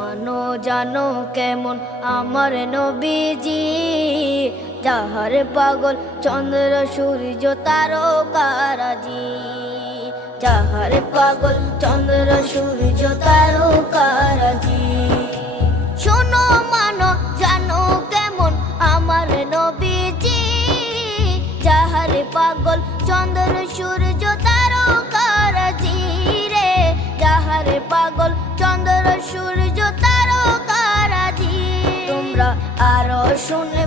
মানো জানো কেমন আমার নবীজি, যাহার পাগল চন্দ্র সূর্য তারকারাজি, যাহার পাগল চন্দ্র সূর্য তারকারাজি। শোনো মানো জানো কেমন আমার নবীজি, যাহার পাগল চন্দ্র সূর্য তারকারাজি রে, যাহার পাগল চন্দ্র সূর্য তারকারাজি। তোমরা আরো শুনে